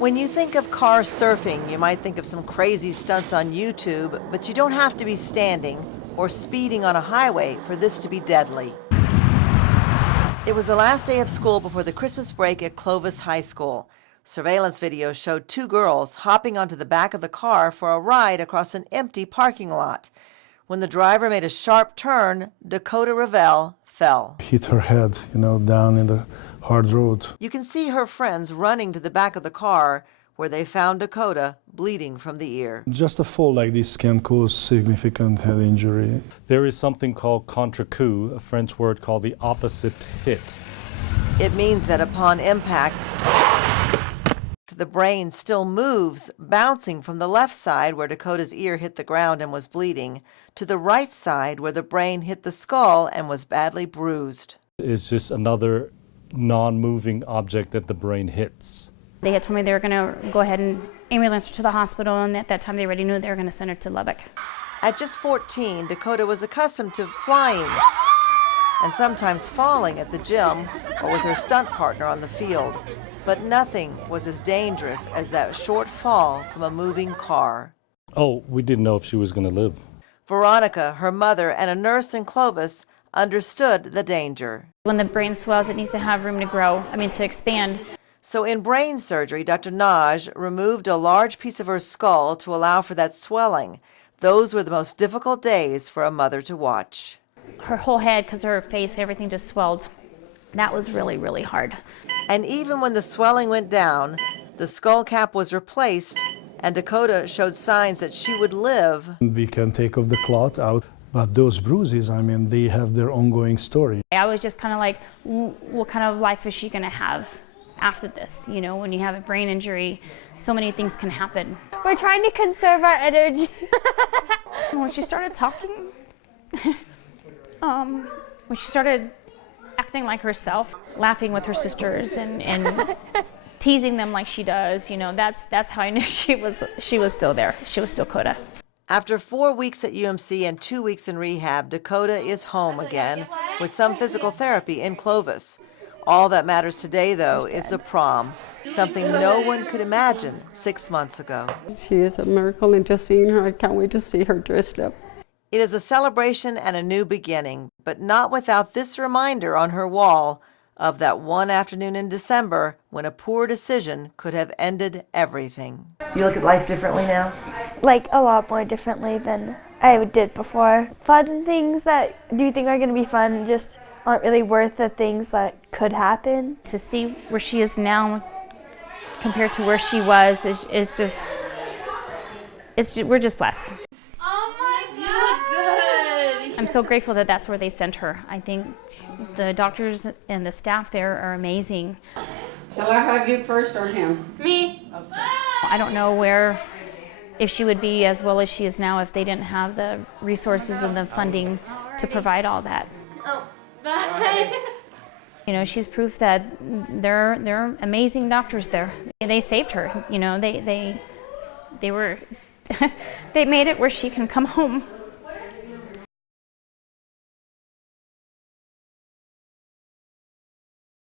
When you think of car surfing, you might think of some crazy stunts on YouTube, but you don't have to be standing or speeding on a highway for this to be deadly. It was the last day of school before the Christmas break at Clovis High School. Surveillance video showed two girls hopping onto the back of the car for a ride across an empty parking lot. When the driver made a sharp turn, Dakota Ravel fell. Hit her head, down in the hard road. You can see her friends running to the back of the car where they found Dakota bleeding from the ear. Just a fall like this can cause significant head injury. There is something called contre-coup, a French word called the opposite hit. It means that upon impact, the brain still moves, bouncing from the left side where Dakota's ear hit the ground and was bleeding, to the right side where the brain hit the skull and was badly bruised. It's just another non-moving object that the brain hits. They had told me they were going to go ahead and ambulance her to the hospital, and at that time they already knew they were going to send her to Lubbock. At just 14, Dakota was accustomed to flying and sometimes falling at the gym or with her stunt partner on the field. But nothing was as dangerous as that short fall from a moving car. Oh, we didn't know if she was going to live. Veronica, her mother, and a nurse in Clovis understood the danger. When the brain swells, it needs to have room to grow, to expand. So in brain surgery, Dr. Naj removed a large piece of her skull to allow for that swelling. Those were the most difficult days for a mother to watch. Her whole head, because her face, everything just swelled. That was really, really hard. And even when the swelling went down, the skull cap was replaced, and Dakota showed signs that she would live. We can take off the clot out, but those bruises, they have their ongoing story. I was just kind of like, what kind of life is she going to have after this? When you have a brain injury, so many things can happen. We're trying to conserve our energy. When she started talking, when she started acting like herself, laughing with her sisters and teasing them like she does, that's how I knew she was still there. She was still Dakota. After 4 weeks at UMC and 2 weeks in rehab, Dakota is home again with some physical therapy in Clovis. All that matters today, though, is the prom, something no one could imagine 6 months ago. She is a miracle, and just seeing her, I can't wait to see her dressed up. It is a celebration and a new beginning, but not without this reminder on her wall of that one afternoon in December when a poor decision could have ended everything. You look at life differently now? Like a lot more differently than I did before. Fun things that you think are going to be fun just aren't really worth the things that could happen. To see where she is now compared to where she was is just, we're just blessed. Oh my God! I'm so grateful that that's where they sent her. I think the doctors and the staff there are amazing. Shall I hug you first or him? Me. Okay. I don't know if she would be as well as she is now if they didn't have the resources and the funding to provide all that. Oh, bye. She's proof that they're amazing doctors there. They saved her. They were they made it where she can come home.